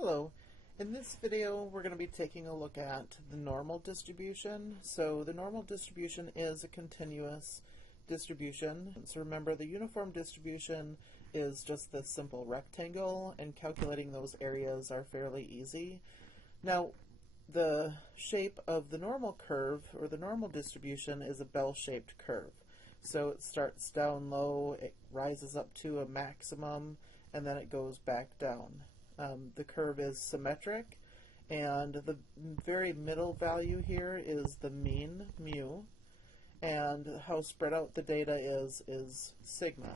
Hello. In this video, we're going to be taking a look at the normal distribution. So the normal distribution is a continuous distribution. So remember, the uniform distribution is just this simple rectangle, and calculating those areas are fairly easy. Now, the shape of the normal curve, or the normal distribution, is a bell-shaped curve. So it starts down low, it rises up to a maximum, and then it goes back down. The curve is symmetric, and the very middle value here is the mean, mu, and how spread out the data is sigma.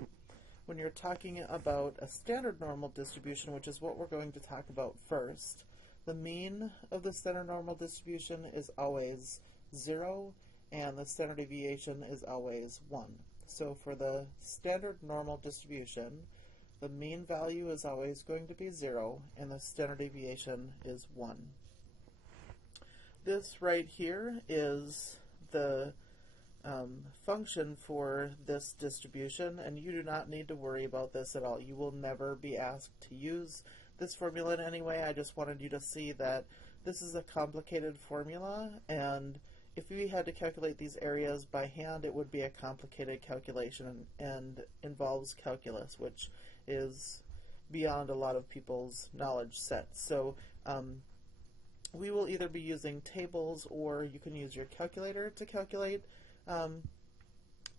When you're talking about a standard normal distribution, which is what we're going to talk about first, the mean of the standard normal distribution is always 0, and the standard deviation is always 1. So for the standard normal distribution, the mean value is always going to be 0, and the standard deviation is 1. This right here is the function for this distribution, and you do not need to worry about this at all. You will never be asked to use this formula in any way. I just wanted you to see that this is a complicated formula, and if we had to calculate these areas by hand, it would be a complicated calculation and involves calculus, which is beyond a lot of people's knowledge set. So we will either be using tables, or you can use your calculator to calculate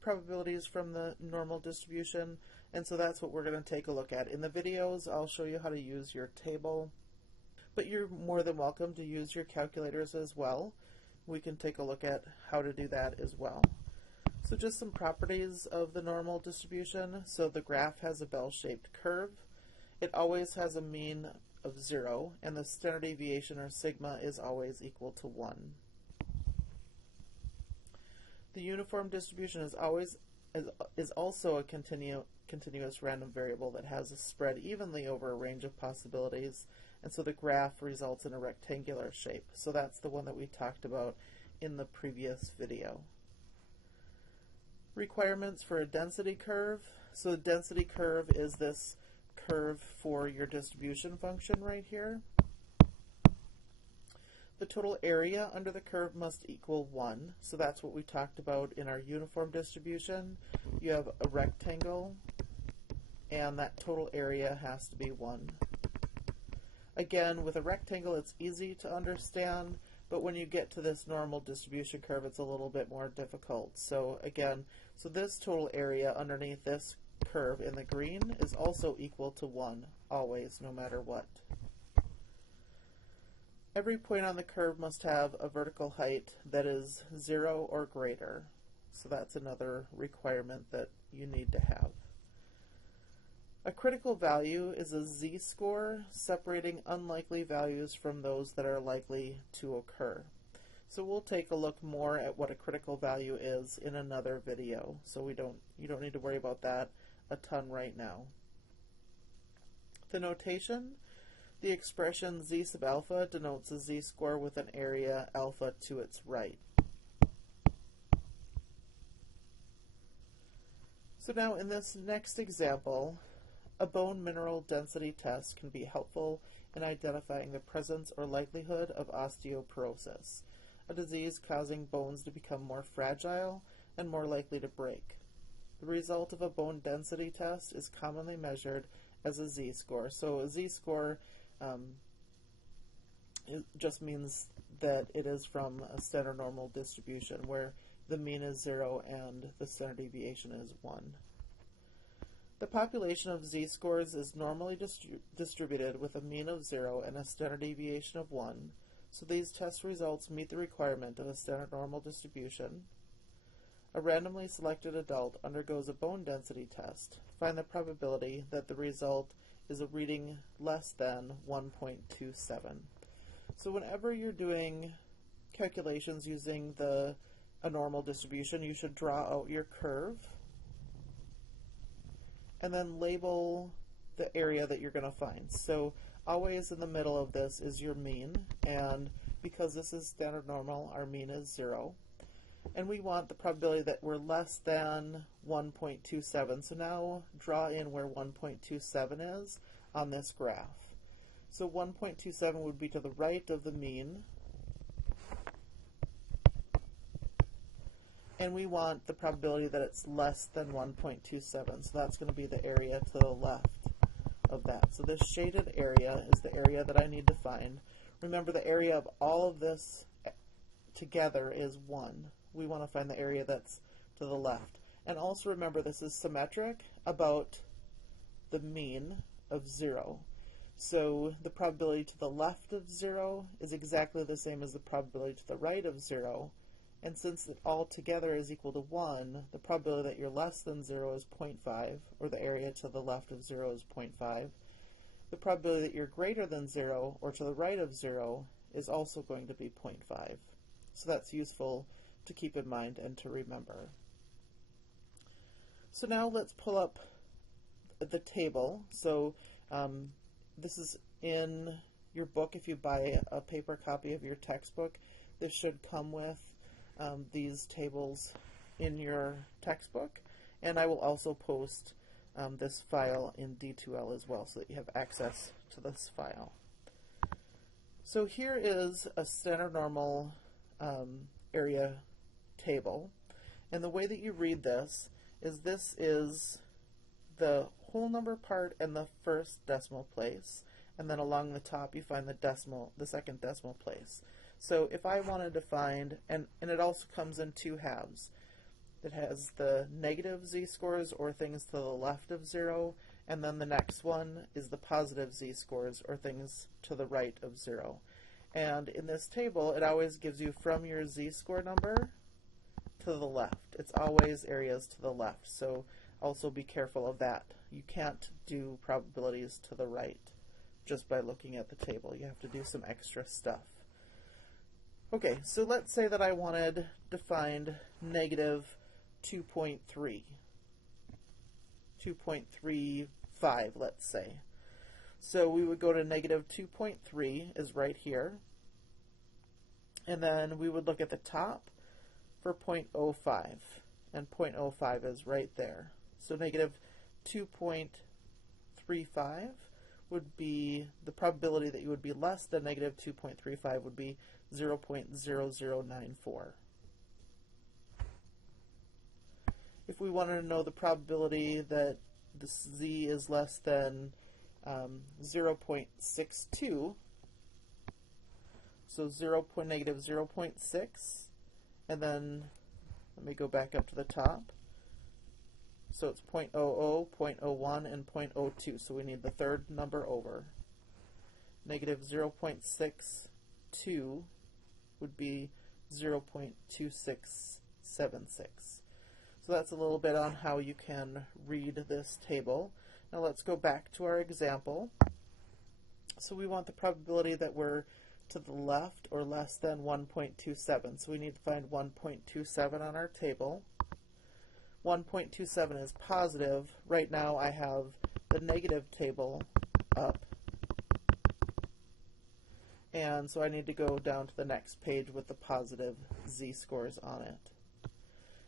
probabilities from the normal distribution, and so that's what we're going to take a look at. In the videos, I'll show you how to use your table, but you're more than welcome to use your calculators as well. We can take a look at how to do that as well. So just some properties of the normal distribution. So the graph has a bell-shaped curve. It always has a mean of 0, and the standard deviation, or sigma, is always equal to 1. The uniform distribution is also a continuous random variable that has a spread evenly over a range of possibilities, and so the graph results in a rectangular shape. So that's the one that we talked about in the previous video. Requirements for a density curve. So the density curve is this curve for your distribution function right here. The total area under the curve must equal 1. So that's what we talked about in our uniform distribution. You have a rectangle, and that total area has to be 1. Again, with a rectangle, it's easy to understand, but when you get to this normal distribution curve, it's a little bit more difficult. So again, so this total area underneath this curve in the green is also equal to 1, always, no matter what. Every point on the curve must have a vertical height that is 0 or greater. So that's another requirement that you need to have. A critical value is a z-score separating unlikely values from those that are likely to occur. So we'll take a look more at what a critical value is in another video. So you don't need to worry about that a ton right now. The notation, the expression z sub alpha denotes a z-score with an area alpha to its right. So now in this next example, a bone mineral density test can be helpful in identifying the presence or likelihood of osteoporosis, a disease causing bones to become more fragile and more likely to break. The result of a bone density test is commonly measured as a z-score. So a z-score it just means that it is from a standard normal distribution where the mean is 0 and the standard deviation is 1. The population of z-scores is normally distributed with a mean of 0 and a standard deviation of 1, so these test results meet the requirement of a standard normal distribution. A randomly selected adult undergoes a bone density test. Find the probability that the result is a reading less than 1.27. So whenever you're doing calculations using a normal distribution, you should draw out your curve and then label the area that you're going to find. So always in the middle of this is your mean, and because this is standard normal, our mean is 0. And we want the probability that we're less than 1.27. So now draw in where 1.27 is on this graph. So 1.27 would be to the right of the mean. And we want the probability that it's less than 1.27. So that's going to be the area to the left of that. So this shaded area is the area that I need to find. Remember, the area of all of this together is 1. We want to find the area that's to the left. And also remember, this is symmetric about the mean of 0. So the probability to the left of 0 is exactly the same as the probability to the right of 0. And since it all together is equal to 1, the probability that you're less than 0 is 0.5, or the area to the left of 0 is 0.5. The probability that you're greater than 0, or to the right of 0, is also going to be 0.5. So that's useful to keep in mind and to remember. So now let's pull up the table. So this is in your book. If you buy a paper copy of your textbook, this should come with these tables in your textbook, and I will also post this file in D2L as well so that you have access to this file. So here is a standard normal area table, and the way that you read this is the whole number part and the first decimal place, and then along the top you find the second decimal place. So if I wanted to find, and it also comes in two halves. It has the negative z-scores, or things to the left of 0, and then the next one is the positive z-scores, or things to the right of 0. And in this table, it always gives you from your z-score number to the left. It's always areas to the left, so also be careful of that. You can't do probabilities to the right just by looking at the table. You have to do some extra stuff. Okay, so let's say that I wanted to find negative 2.3, 2.35, let's say. So we would go to negative 2.3 is right here, and then we would look at the top for 0.05, and 0.05 is right there. So negative 2.35 would be, the probability that you would be less than negative 2.35 would be 0.0094. If we wanted to know the probability that this z is less than 0.62, so negative 0.6, and then let me go back up to the top. So it's 0.00, 0.01, and 0.02, so we need the third number over. Negative 0.62 would be 0.2676. So that's a little bit on how you can read this table. Now let's go back to our example. So we want the probability that we're to the left or less than 1.27. So we need to find 1.27 on our table. 1.27 is positive. Right now I have the negative table up, and so I need to go down to the next page with the positive z-scores on it.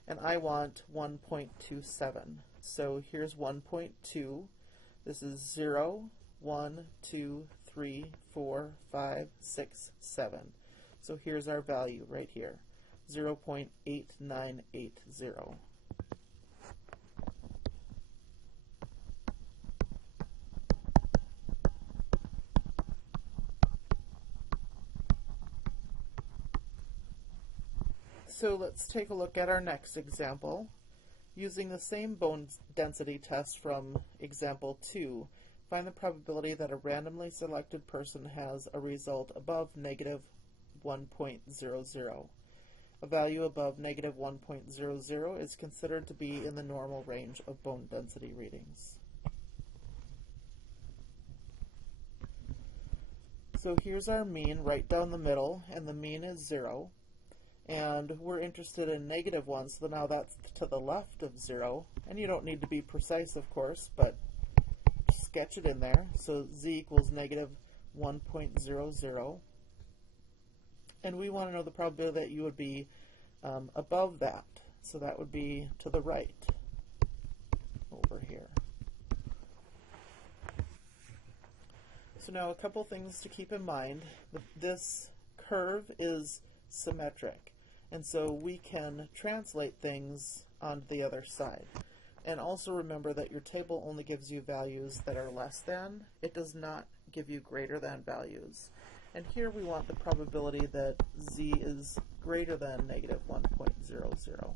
And I want 1.27. So here's 1.2. This is 0, 1, 2, 3, 4, 5, 6, 7. So here's our value right here, 0.8980. So let's take a look at our next example. Using the same bone density test from example 2, find the probability that a randomly selected person has a result above negative 1.00. A value above negative 1.00 is considered to be in the normal range of bone density readings. So here's our mean right down the middle, and the mean is 0. And we're interested in negative 1, so now that's to the left of 0. And you don't need to be precise, of course, but sketch it in there. So z equals negative 1.00. And we want to know the probability that you would be above that. So that would be to the right over here. So now a couple things to keep in mind. This curve is symmetric, and so we can translate things onto the other side. And also remember that your table only gives you values that are less than. It does not give you greater than values. And here we want the probability that z is greater than negative 1.00.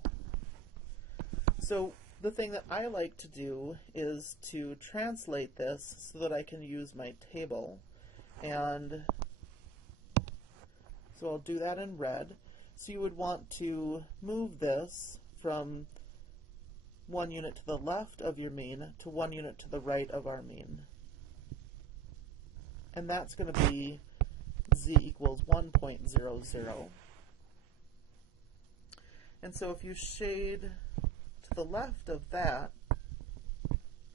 So the thing that I like to do is to translate this so that I can use my table. And so I'll do that in red. So you would want to move this from 1 unit to the left of your mean to 1 unit to the right of our mean. And that's going to be z equals 1.00. And so if you shade to the left of that,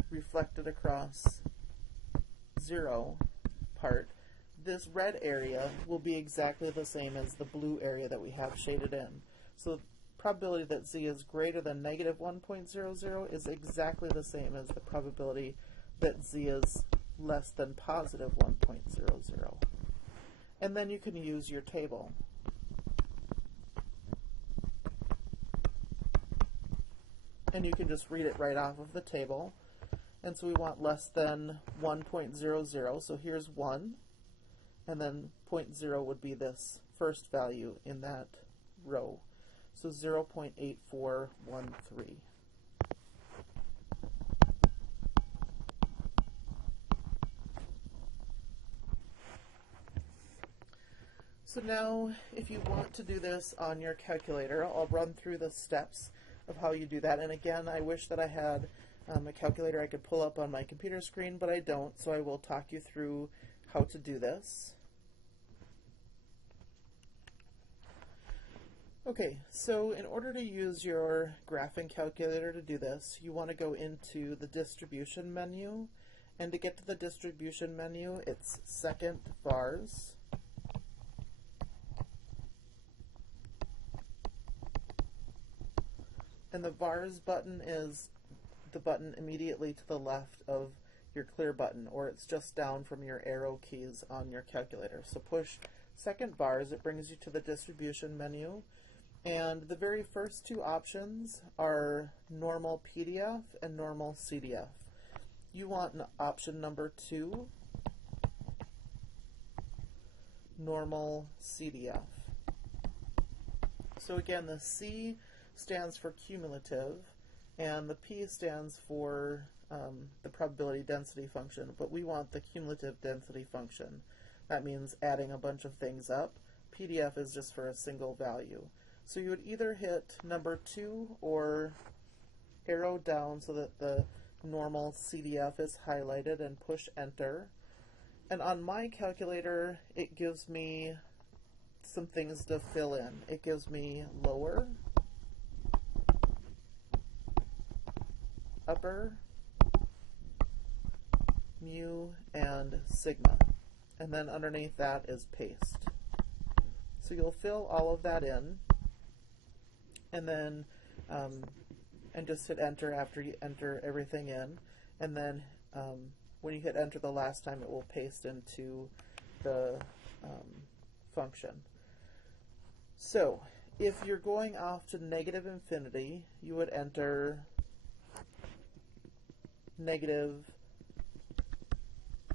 reflected across 0 part, this red area will be exactly the same as the blue area that we have shaded in. So probability that z is greater than negative 1.00 is exactly the same as the probability that z is less than positive 1.00. And then you can use your table. And you can just read it right off of the table. And so we want less than 1.00, so here's 1, and then 0.0 would be this first value in that row. So 0.8413. So now, if you want to do this on your calculator, I'll run through the steps of how you do that. And again, I wish that I had a calculator I could pull up on my computer screen, but I don't, so I will talk you through how to do this. Okay, so in order to use your graphing calculator to do this, you want to go into the distribution menu, and to get to the distribution menu, it's second vars. And the vars button is the button immediately to the left of your clear button, or it's just down from your arrow keys on your calculator. So push second vars, it brings you to the distribution menu. And the very first two options are normal PDF and normal CDF. You want option number 2, normal CDF. So again, the C stands for cumulative, and the P stands for the probability density function, but we want the cumulative density function. That means adding a bunch of things up. PDF is just for a single value. So you would either hit number 2 or arrow down so that the normal CDF is highlighted and push enter. And on my calculator, it gives me some things to fill in. It gives me lower, upper, mu, and sigma. And then underneath that is paste. So you'll fill all of that in, and then and just hit enter after you enter everything in. And then when you hit enter the last time, it will paste into the function. So if you're going off to negative infinity, you would enter negative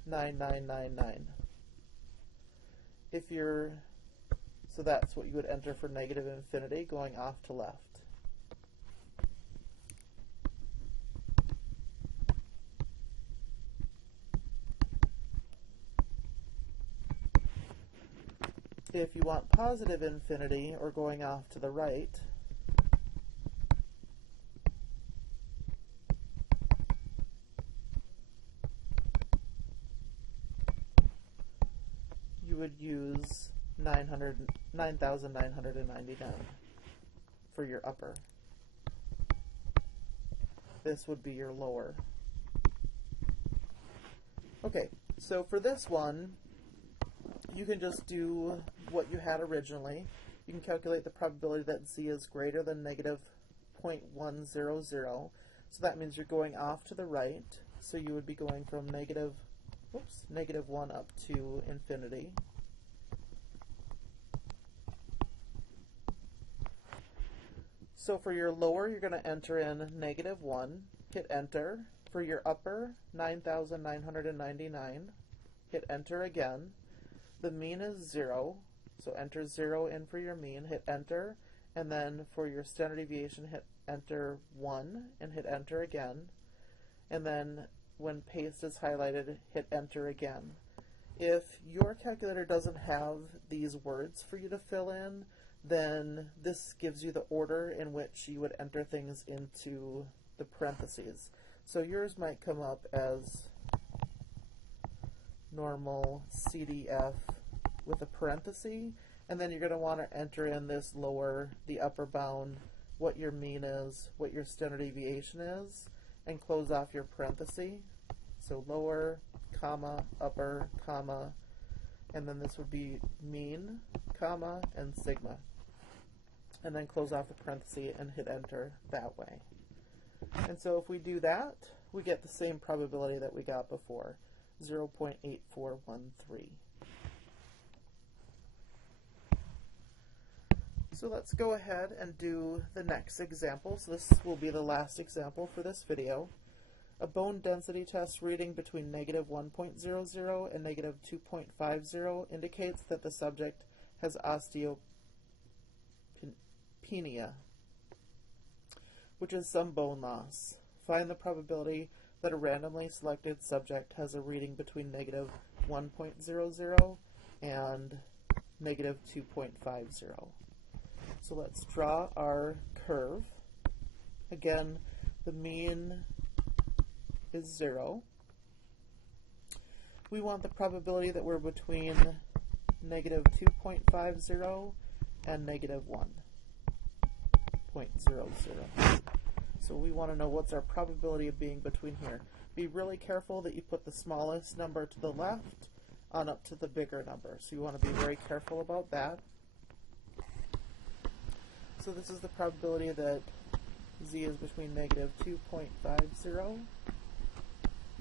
9999. If you're, so that's what you would enter for negative infinity, going off to left. If you want positive infinity, or going off to the right, you would use 9,999 for your upper. This would be your lower. Okay, so for this one, you can just do what you had originally. You can calculate the probability that z is greater than negative 0.100. So that means you're going off to the right. So you would be going from negative -1 up to infinity. So for your lower, you're going to enter in -1, hit enter. For your upper, 9,999, hit enter again. The mean is 0, so enter 0 in for your mean, hit enter, and then for your standard deviation, hit enter 1 and hit enter again. And then when paste is highlighted, hit enter again. If your calculator doesn't have these words for you to fill in, then this gives you the order in which you would enter things into the parentheses. So yours might come up as normal CDF with a parenthesis, and then you're going to want to enter in this lower, the upper bound, what your mean is, what your standard deviation is, and close off your parenthesis. So lower, comma, upper, comma, and then this would be mean, comma, and sigma. And then close off the parenthesis and hit enter that way. And so if we do that, we get the same probability that we got before, 0.8413. So let's go ahead and do the next example. So this will be the last example for this video. A bone density test reading between -1.00 and -2.50 indicates that the subject has osteopenia, which is some bone loss. Find the probability that a randomly selected subject has a reading between -1.00 and -2.50. So let's draw our curve. Again, the mean is 0. We want the probability that we're between -2.50 and -1.00. So we want to know what's our probability of being between here. Be really careful that you put the smallest number to the left on up to the bigger number. So you want to be very careful about that. So this is the probability that z is between -2.50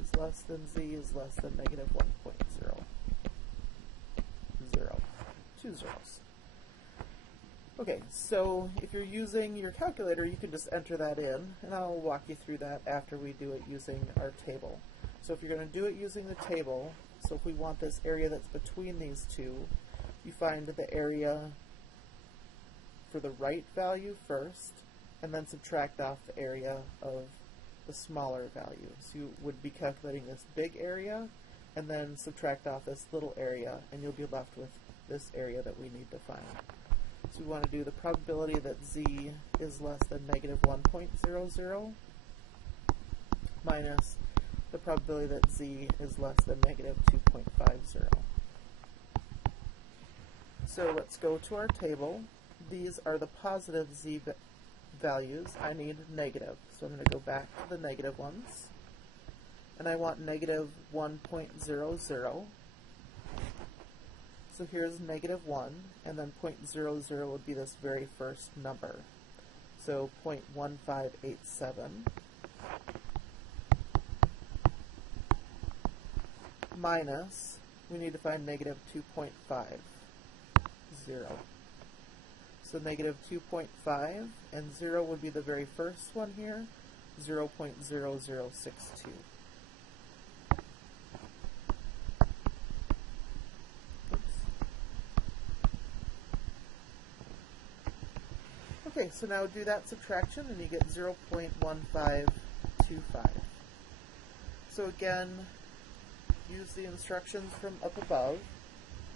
is less than z is less than -1.00. 2 zeros. Okay, so if you're using your calculator, you can just enter that in, and I'll walk you through that after we do it using our table. So if you're going to do it using the table, so if we want this area that's between these two, you find the area for the right value first, and then subtract off the area of the smaller value. So you would be calculating this big area, and then subtract off this little area, and you'll be left with this area that we need to find. So we want to do the probability that z is less than -1.00 minus the probability that z is less than -2.50. So let's go to our table. These are the positive z values. I need negative. So I'm going to go back to the negative ones. And I want -1.00. So here's -1, and then 0.00 would be this very first number. So 0.1587 minus, we need to find -2.50. So -2.5, and 0 would be the very first one here, 0.0062. Okay, so now do that subtraction and you get 0.1525. So again, use the instructions from up above,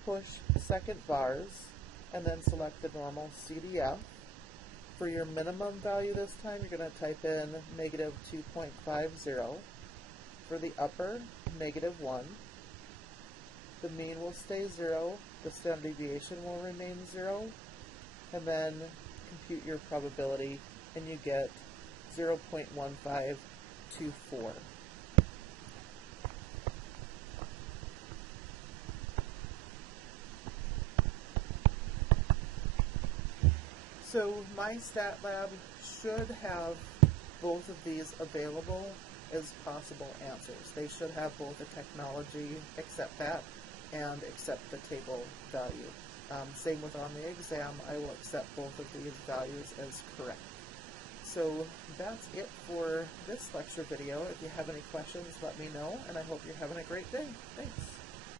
push second bars, and then select the normal CDF. For your minimum value this time, you're going to type in -2.50. For the upper, -1. The mean will stay 0, the standard deviation will remain 0, and then compute your probability, and you get 0.1524. So MyStatLab should have both of these available as possible answers. They should have both a technology accept that and accept the table value. Same with on the exam, I will accept both of these values as correct. So that's it for this lecture video. If you have any questions, let me know, and I hope you're having a great day. Thanks.